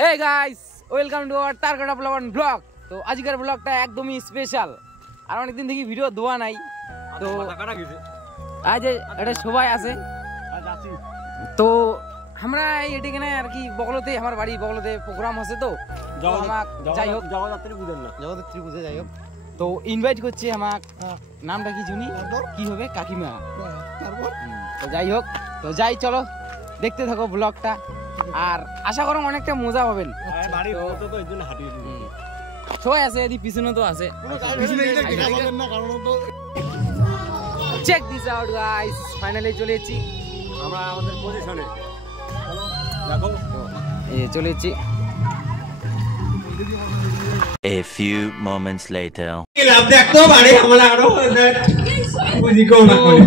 Hey guys, welcome to our Target of Love vlog. তো আজকের ব্লগটা একদমই স্পেশাল। আর অনেকদিন থেকে ভিডিও দেওয়া নাই। তো আজ এটা সবাই আছে। তো আমরা এদিকে না আর কি বগলতে আমার বাড়ি বগলতে প্রোগ্রাম আছে তো যাই হোক জগদ্ধাত্রী বুঝেন না জগদ্ধাত্রী বুঝে যাই হোক তো ইনভাইট করছে আমাক নামটা কি শুনি কি হবে কাকিমা তো যাই হোক তো যাই চলো দেখতে থাকো ব্লগটা আর আশা করো অনেকটা মজা পাবেন সবাই আছে এদিকে পিছনে তো আছে check this out guys finally চলে এসেছি আমরা আমাদের পজিশনে দেখো এই চলে এসেছি A few moments later. Club দেখতো বাড়ি আমরা আরো বুঝি কোন না করি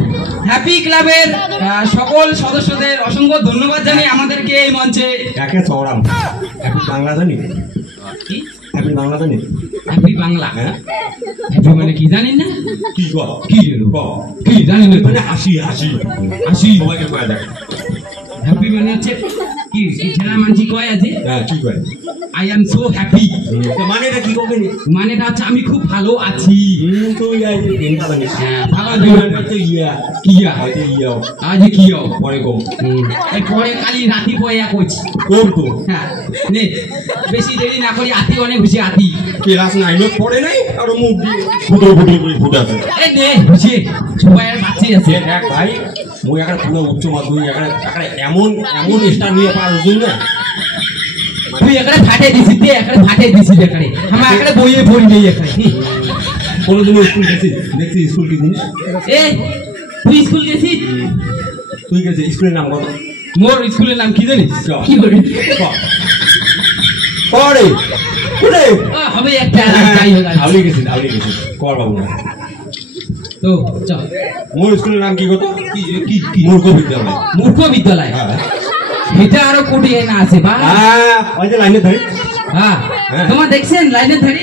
হ্যাপি ক্লাবের সকল সদস্যদের অসংখ্য ধন্যবাদ জানাই আমাদেরকে এই মঞ্চে একে সৌরাম হ্যাপি বাংলা জানি কি হ্যাপি বাংলা জানি হ্যাপি বাংলা হ্যাপি মানে কি জানেন না কি গো কি কি জানেন না মানে হাসি হাসি হাসি সবাইকে কয় দেখ হ্যাপি মানে হচ্ছে কি ছেলে মানছি কয় আছে হ্যাঁ কি কয় আই এম সো হ্যাপি তো মানেটা কি কবে নি মানেটা হচ্ছে আমি খুব ভালো আছি তুই আই ইনকা জানিস ভালো তো ইয়া কিয়া হয়তো ইয়া আজ কিয়া পরে কম এই পরে কালি রাতি পয়া কইছি কম তো হ্যাঁ নে বেশি দেরি না করি আতি অনেক খুশি আতি ক্লাস 9 পড়ে নাই আর মুখ ফুটো ফুটো করে ফুটাছে এই নে খুশি সবাই আর বাচ্চা আছে দেখ ভাই মুই একটা পুরো উচ্চ মাধ্যমিক একটা এমন এমন স্টার নিয়ে পারছ না তুই এখানে ফাটে দিছিস তুই এখানে ফাটে দিছিস এখানে আমরা এখানে বইয়ে পড়ি নেই এখানে কোনদিন স্কুল গেছিস দেখছি স্কুল কি জিনিস এ তুই স্কুল গেছিস তুই গেছিস স্কুলের নাম কত মোর স্কুলের নাম কি জানিস কি বলি পড়ে কোনে হবে একটা যাই হোক আউলি গেছিস কর বাবু না তো চল মোর স্কুলের নাম কি কত কি কি মূর্খ বিদ্যালয় হ্যাঁ এটা আরো কোটি না আছে বা হ্যাঁ ওই যে লাইনে ধরে হ্যাঁ তোমার দেখছেন লাইনে ধরে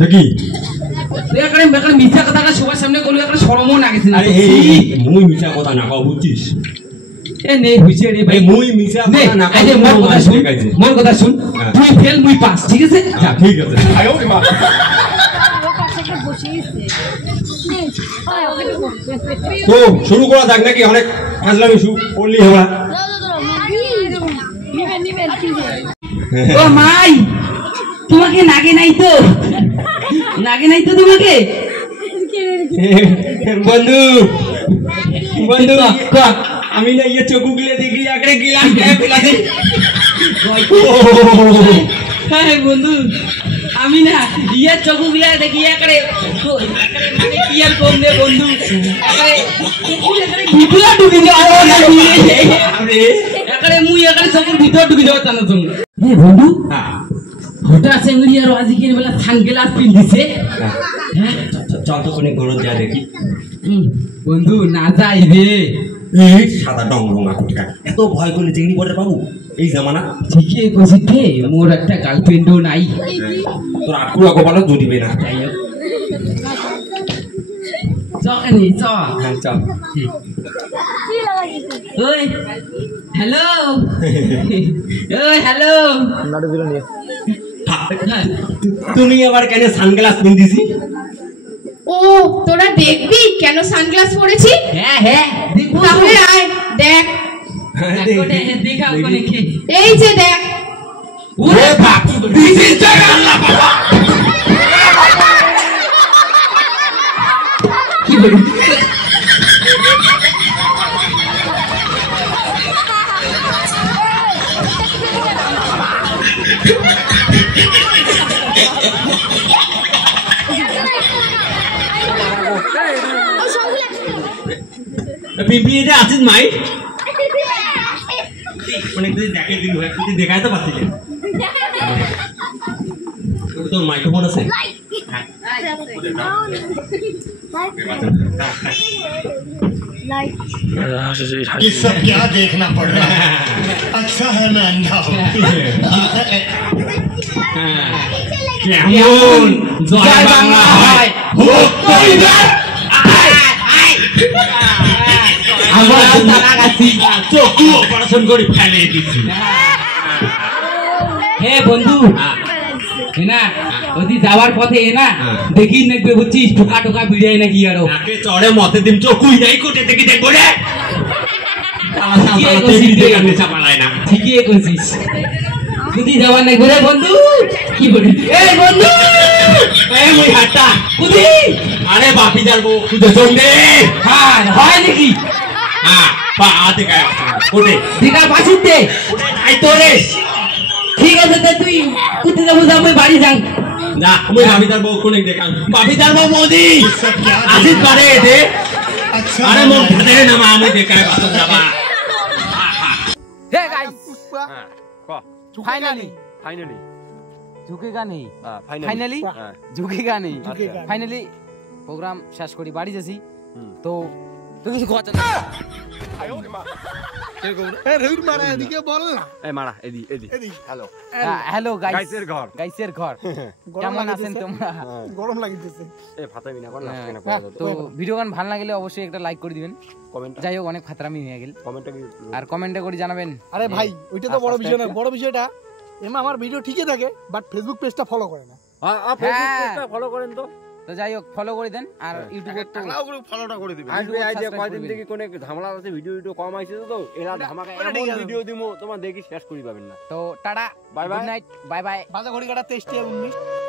দেখি তুই এখানে বেকার মিথ্যা কথাটা সবার সামনে বলি একটা শরমও লাগেছে না আরে এই মুই মিছা কথা না কও বুঝছিস এ নেই বুঝে রে ভাই মুই মিছা কথা না এই যে মোর কথা শুন তুই ফেল মুই পাস ঠিক আছে যা ঠিক আছে আয়ো রে মা তো শুরু করা যাক নাকি অনেক ফাজলামি করলি হবা ও মাই তোমাকে নাগে নাই তো তোমাকে বন্ধু বন্ধু আমি না ইয়ে চোখ গুলে দেখি আগে গিলাম ফেলাতে হ্যাঁ বন্ধু আমি না ইয়ে চোখ গুলা দেখি আগে মানে কি আর কম দে বন্ধু ভিতরে ঢুকে যাও আরে মুই এখানে চোখের ভিতরে ঢুকে যাও জানো তুমি এ বন্ধু হঠাৎ চেঙ্গড়ি আর আজকে বেলা সানগ্লাস পিন্ধিছে হ্যাঁ চল তো কোনে গরজ যা দেখি বন্ধু না যাই রে এই সাদা ডং রঙা কুটকা এত ভয় করলে চিংড়ি পড়ে পাবো এই জামানা ঠিকই কইছিস রে মোর একটা গার্লফ্রেন্ডও নাই তোর আকুড়া কপালে জড়িবে না যাই হোক চনি চ হ্যাঁ চল ওই হ্যালো ওই হ্যালো নাড়ু দিল নিয়ে তুমি আবার কেন সানগ্লাস পিন্ধিছি ও তোরা দেখবি কেন সানগ্লাস পরেছি হ্যাঁ দেখো তাহলে আয় দেখ দেখা ওখানে কি এই যে দেখ ওরে বাপ দিস ইজ দ্য আল্লাহ বাবা কি বলি পিপিটা আছিস মাই অনেক দিন দেখে দিল হয় তুই দেখাই তো পাচ্ছিস তোর মাইক্রোফোন আছে ये सब क्या देखना पड़ रहा है अच्छा है मैं अंधा हूँ কেমন জয় বাংলা হয় আমরা তারা গাছি চোখু অপারেশন করে ফেলে দিচ্ছি হে বন্ধু না ওদি যাওয়ার পথে এ না দেখি নেবে বুঝছিস টোকা টোকা বিড়াই নাকি আরো নাকে চড়ে মতে দিম চকুই নাই কোটে থেকে দেখবো রে ঠিকই করছিস কুদি যাওয়ার নাই ঘুরে বন্ধু কি বলি এই বন্ধু এই মুই হাটটা কুদি আরে বাপি যাবো খুঁজে চন্ডে হ্যাঁ হয় নাকি হ্যাঁ বা আতে গায় কোটে দিনা বাসিতে নাই তো রে ঠিক আছে তা তুই কুদি যাবো যাবো বাড়ি যাং যা মুই বাপি যাবো কোনে দেখান বাপি যাবো মোদি सब क्या আসিস পারে দে अच्छा আরে মোর ধারে না মা আমি দেখায় বাস যাবা হে গাইস ফাইনালি फाइनली ঝুঁকেগা নেই फाइनली ফাইনালি হ্যাঁ। ঝুঁকেগা নেই ঝুঁকেগা ফাইনালি প্রোগ্রাম শেষ করি বাড়ি যাচ্ছি তো তো কিছু কথা না ए मारा एदी एदी हेलो হ্যালো গাইস গাইসের ঘর। গাইসের ঘর কেমন আছেন তোমরা গরম লাগিতেছে ए ফাতাবি না কোন নাচ কেন হ্যাঁ, তো ভিডিও গান ভালো লাগলে অবশ্যই একটা লাইক করে দিবেন কমেন্ট যাই হোক অনেক ফাতরামি হয়ে গেল কমেন্টে কি আর কমেন্টে করে জানাবেন আরে ভাই ওইটা তো বড় বিষয় না বড় বিষয়টা এমা আমার ভিডিও ঠিকই থাকে বাট ফেসবুক পেজটা ফলো করে না ফেসবুক পেজটা ফলো করেন তো তো যাই হোক ফলো করে দেন আর ইউটিউবে তো ফলোটা করে দিবেন আসবে আইডিয়া subscribe কয়দিন করবেন। থেকে কোন ঝামেলা আছে ভিডিও কম আইছে তো এরা ধামাকা এমন ভিডিও দিমু তোমার দেখি শেষ করি পাবেন না তো tata Bye bye. Good night bye bye বাজা ঘড়ি কাটা 23 আর 19